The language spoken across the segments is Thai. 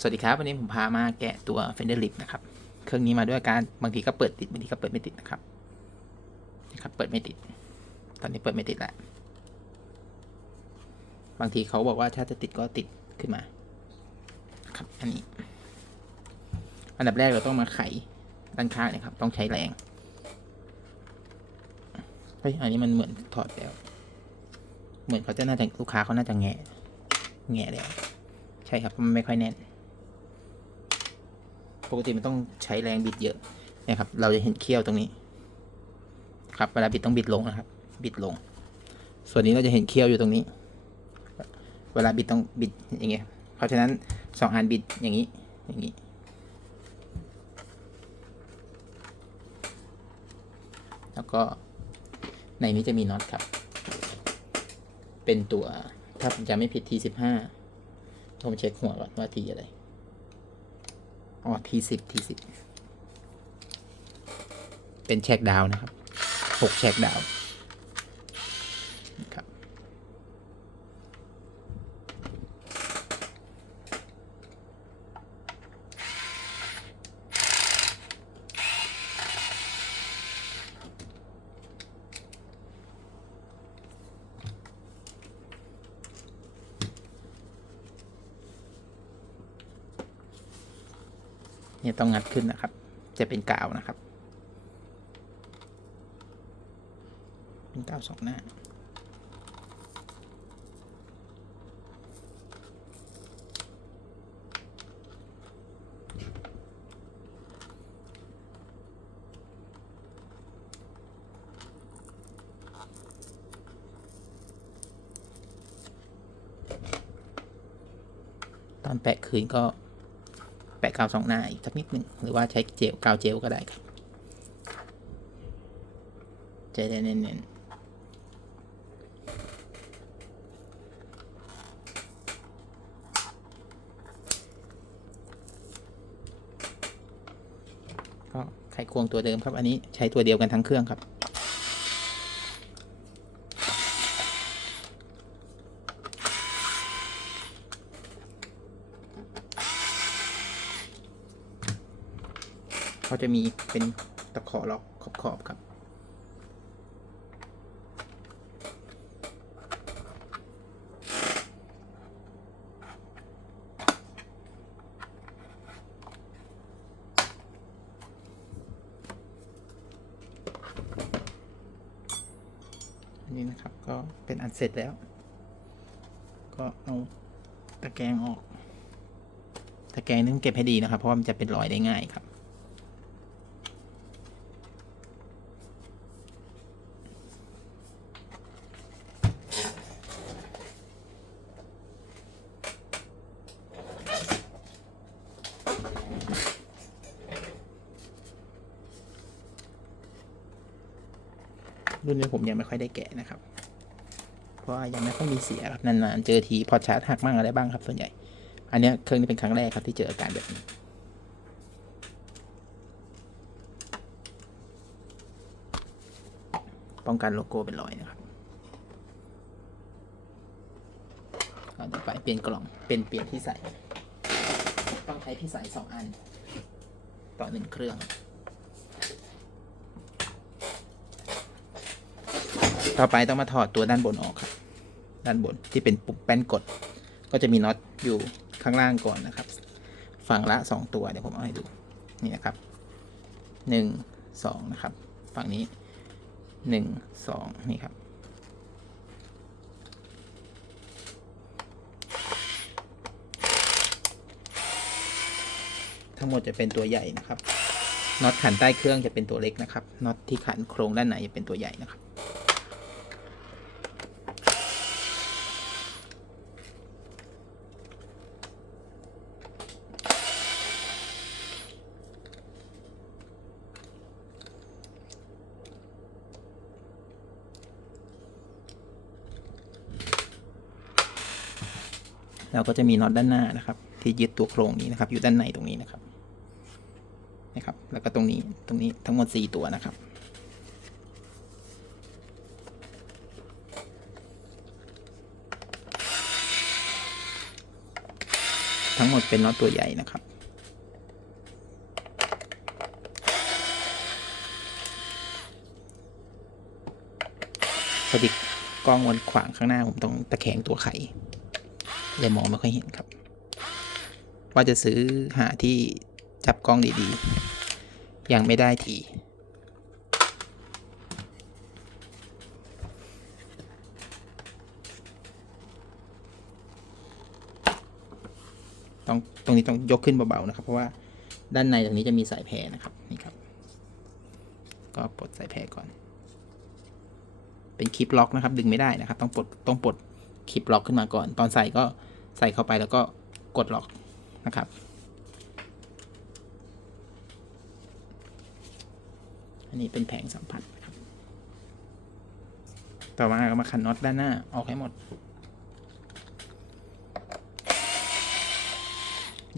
สวัสดีครับ วันนี้ผมพามาแกะตัว Fender Lip นะครับ เครื่องนี้มาด้วยอาการบางทีก็เปิดติด บางทีก็เปิดไม่ติดนะครับนะครับ เปิดไม่ติด ตอนนี้เปิดไม่ติดแล้ว บางทีเขาบอกว่าถ้าจะติดก็ติดขึ้นมา ครับ อันนี้ อันดับแรกเราต้องมาไขด้านข้างเนะครับ ต้องใช้แรง เฮ้ย อันนี้มันเหมือนถอดแล้ว เหมือนเขาจะน่าจะลูกค้าเขาน่าจะแงะแงะแล้ว ใช่ครับมันไม่ค่อยแน่น ปกติมันต้องใช้แรงบิดเยอะนี่ยครับ เราจะเห็นเขี้ยวตรงนี้ ครับเวลาบิดต้องบิดลงนะครับ บิดลง ส่วนนี้เราจะเห็นเขี้ยวอยู่ตรงนี้ เวลาบิดต้องบิดอย่างเงี้ย เพราะฉะนั้นสองอันบิดอย่างนี้ อย่างนี้ แล้วก็ในนี้จะมีน็อตครับ เป็นตัวถ้าผมจำไม่ผิดทีสิบห้าผมเช็คหัวก่อนว่าทีอะไร อ๋อทีสิบทีสิบเป็นแชกดาวนะครับหกแชกดาว นี่ยต้องงัดขึ้นนะครับ จะเป็นกาวนะครับ เป็นกาวสองหน้าตอนแปะคืนก็ ปะกาวสองหน้าอีกสักนิดหนึ่งหรือว่าใช้เจลกาวเจลก็ได้ครับจะได้เน้นๆก็ไขควงตัวเดิมครับ อันนี้ใช้ตัวเดียวกันทั้งเครื่องครับ เขาจะมีเป็นตะขอล็อกขอบๆครับ อันนี้นะครับก็เป็นอันเสร็จแล้ว ก็เอาตะแกรงออก ตะแกรงนี่ต้องเก็บให้ดีนะครับ เพราะว่ามันจะเป็นรอยได้ง่ายครับ รุ่นนี้ผมยังไม่ค่อยได้แกะนะครับ เพราะายังไม่ค่อยมีเสียครับนานๆเจอทีพอชาร์จหักบ้างอะไรบ้างครับส่วนใหญ่ อันนี้เครื่องนี้เป็นครั้งแรกครับที่เจออาการแบบนี้ป้องกันโลโก้เป็นรอยนะครับก็ต่อไปเปลี่ยนกล่องเป็นเปลี่ยนที่ใส่ ต้องใช้ที่ใส่สองอัน ต่อหนึ่งเครื่อง ต่อไปต้องมาถอดตัวด้านบนออกครับ ด้านบนที่เป็นปุ่มแป้นกด ก็จะมีน็อตอยู่ข้างล่างก่อนนะครับ ฝั่งละสองตัวเดี๋ยวผมเอาให้ดูนี่นะครับหนึ่งสองนะครับ ฝั่งนี้หนึ่งสองนี่ครับ ทั้งหมดจะเป็นตัวใหญ่นะครับน็อตขันใต้เครื่องจะเป็นตัวเล็กนะครับน็อตที่ขันโครงด้านในจะเป็นตัวใหญ่นะครับ เราก็จะมีน็อตด้านหน้านะครับ ที่ยึดตัวโครงนี้นะครับ อยู่ด้านในตรงนี้นะครับนะครับ แล้วก็ตรงนี้ตรงนี้ทั้งหมด 4 ตัวนะครับทั้งหมดเป็นน็อตตัวใหญ่นะครับ พอดีกล้องมันขวางข้างหน้าผมต้องตะแคงตัวไข่ เลยมองไม่ค่อยเห็นครับ ว่าจะซื้อหาที่จับกล้องดีๆ ยังไม่ได้ทีต้องตรงนี้ต้องยกขึ้นเบาๆนะครับ เพราะว่าด้านในตรงนี้จะมีสายแพรนะครับนี่ครับ ก็ปลดสายแพรก่อน เป็นคลิปล็อกนะครับ ดึงไม่ได้นะครับ ต้องปลดต้องปลดคลิปล็อกขึ้นมาก่อน ตอนใส่ก็ ใส่เข้าไปแล้วก็กดล็อกนะครับ อันนี้เป็นแผงสัมผัสนะครับ ต่อมาก็มาขันน็อตด้านหน้าออกให้หมด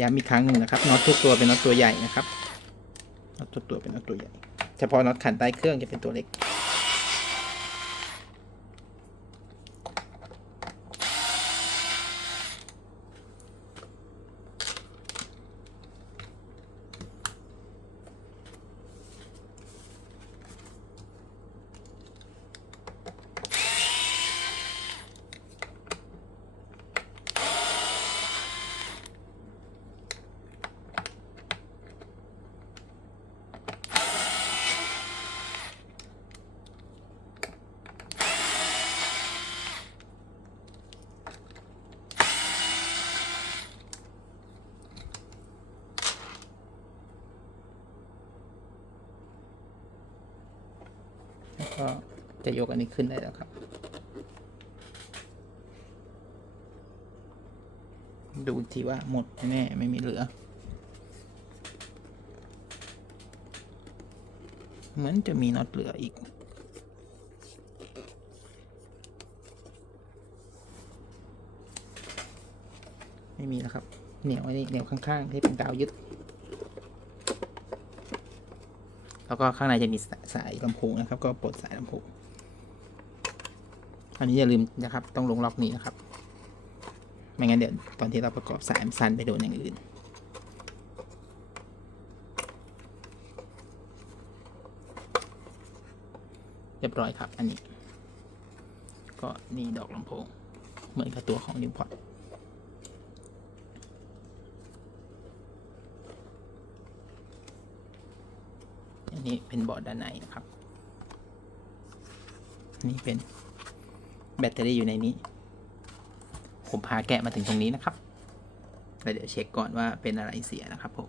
ย้ำอีกครั้งหนึ่งนะครับน็อตทุกตัวเป็นน็อตตัวใหญ่นะครับน็อตทุกตัวเป็นน็อตตัวใหญ่ เฉพาะน็อตขันใต้เครื่องจะเป็นตัวเล็ก ก็จะยกอันนี้ขึ้นได้แล้วครับ ดูทีว่าหมดแน่ไม่มีเหลือ เหมือนจะมีน็อตเหลืออีกไม่มีแล้วครับเหนียวอันนี้เหนียวข้างๆ ที่เป็นกาวยึด แล้วก็ข้างในจะมีสายลำโพงนะครับ ก็ปลดสายลำโพงอันนี้อย่าลืมนะครับ ต้องลงล็อกนี้นะครับ ไม่งั้นเดี๋ยวตอนที่เราประกอบสายมันสั้นไปโดนอย่างอื่น เรียบร้อยครับ อันนี้ ก็นี่ดอกลำโพง เหมือนกับตัวของนิวพอร์ต นนี้เป็นบอร์ดด้านในนะครับ นี่เป็นแบตเตอรี่อยู่ในนี้ ผมพาแกะมาถึงตรงนี้นะครับแล้วเดี๋ยวเช็คก่อนว่าเป็นอะไรเสียนะครับผม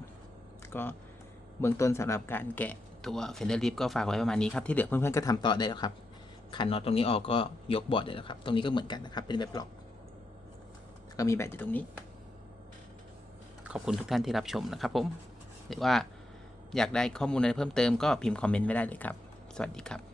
ก็เบื้องต้นสำหรับการแกะตัวเฟนเดอร์ลิฟก็ฝากไว้ประมาณนี้ครับ ที่เหลือเพื่อนๆก็ทำต่อได้แล้วครับ คันน็อตตรงนี้ออกก็ยกบอร์ดได้แล้วครับ ตรงนี้ก็เหมือนกันนะครับ เป็นแบบล็อก ก็มีแบตอยู่ตรงนี้ ขอบคุณทุกท่านที่รับชมนะครับผม หรือว่า อยากได้ข้อมูลอะไรเพิ่มเติมก็พิมพ์คอมเมนต์ไว้ได้เลยครับ สวัสดีครับ